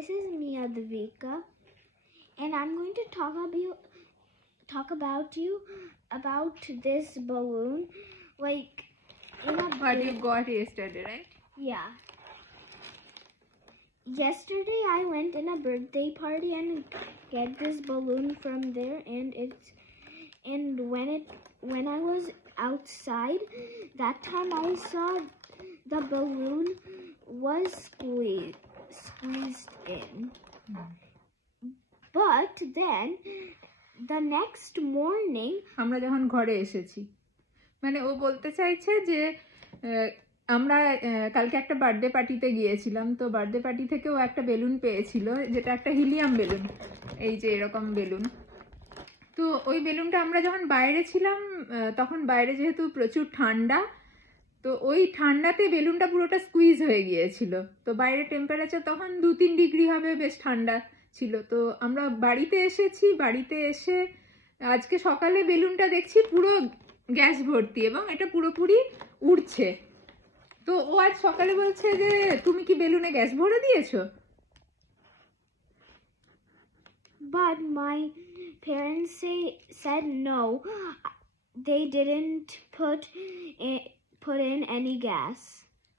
This is me, Advika, and I'm going to talk about this balloon. Like, what you got yesterday, right? Yeah. Yesterday I went in a birthday party and get this balloon from there, and when I was outside, that time I saw the balloon was squeezed in. But then the next morning আমরা যখন ঘরে এসেছি, মানে ও বলতে চাইছে যে আমরা কালকে একটা বার্থডে পার্টিতে গিয়েছিলাম, তো বার্থডে পার্টি থেকে ও একটা বেলুন পেয়েছিল, যেটা একটা হিলিয়াম বেলুন, এই যে এরকম বেলুন। তো ওই বেলুনটা আমরা যখন বাইরে ছিলাম, তখন বাইরে যেহেতু প্রচুর ঠান্ডা, তো ওই ঠান্ডাতে বেলুনটা পুরোটা স্কুইজ হয়ে গিয়েছিল। তো বাইরে টেম্পারেচার তখন 2-3 ডিগ্রি হবে, বেশ ঠান্ডা ছিল। তো আমরা বাড়িতে এসেছি, বাড়িতে এসে আজকে সকালে বেলুনটা দেখছি পুরো গ্যাস ভর্তি এবং এটা পুরোপুরি উড়ছে। তো ও আজ সকালে বলছে যে তুমি কি বেলুনে গ্যাস ভরে দিয়েছো? But my parents said no, they didn't put in any gas.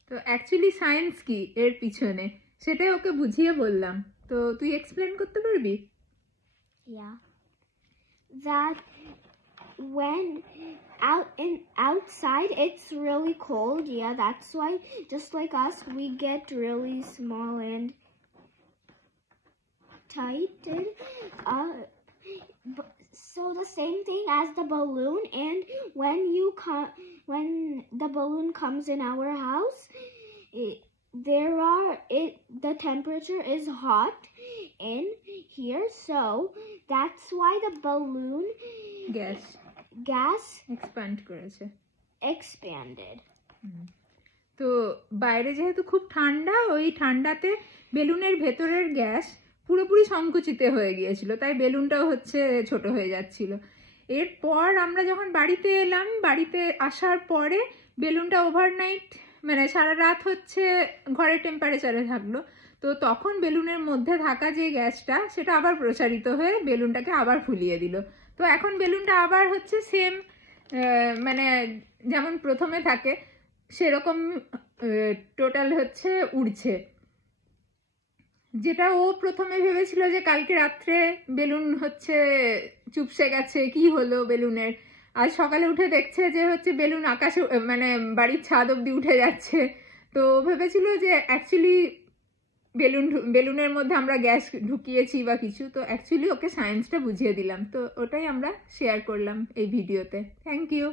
তো অ্যাকচুয়ালি সায়েন্স কি এর পিছনে সেটাই ওকে বুঝিয়ে বললাম। তো তুই এক্সপ্লেন করতে পারবি? Yeah. That when outside it's really cold. Yeah, that's why just like us we get really small and tight. So the same thing as the balloon, and when the balloon comes in our house, the temperature is hot in here, so that's why the balloon gas expanded. তো বাইরে যেহেতু খুব ঠান্ডা, ওই ঠান্ডাতে বেলুনের ভেতরের gas পুরোপুরি সংকুচিত হয়ে গিয়েছিল, তাই বেলুনটাও ছোট হয়ে যাচ্ছিল। এরপর আমরা যখন বাড়িতে এলাম, বাড়িতে আসার পরে বেলুনটা ওভারনাইট মানে সারা রাত ঘরের টেম্পারেচারে থাকলো। তো তখন বেলুনের মধ্যে থাকা যে গ্যাসটা সেটা আবার প্রসারিত হয়ে বেলুনটাকে আবার ফুলিয়ে দিল। তো এখন বেলুনটা আবার সেম মানে যেমন প্রথমে থাকে সেরকম টোটাল উড়ছে। যেটা ও প্রথমে ভেবেছিল যে কালকে রাত্রে বেলুন চুপসে গেছে, কি হলো বেলুনের, আজ সকালে উঠে দেখছে যে বেলুন আকাশে মানে বাড়ির ছাদ অবধি উঠে যাচ্ছে। তো ভেবেছিল যে অ্যাকচুয়ালি বেলুনের মধ্যে আমরা গ্যাস ঢুকিয়েছি বা কিছু। তো অ্যাকচুয়ালি ওকে সায়েন্সটা বুঝিয়ে দিলাম, তো ওটাই আমরা শেয়ার করলাম এই ভিডিওতে। Thank you.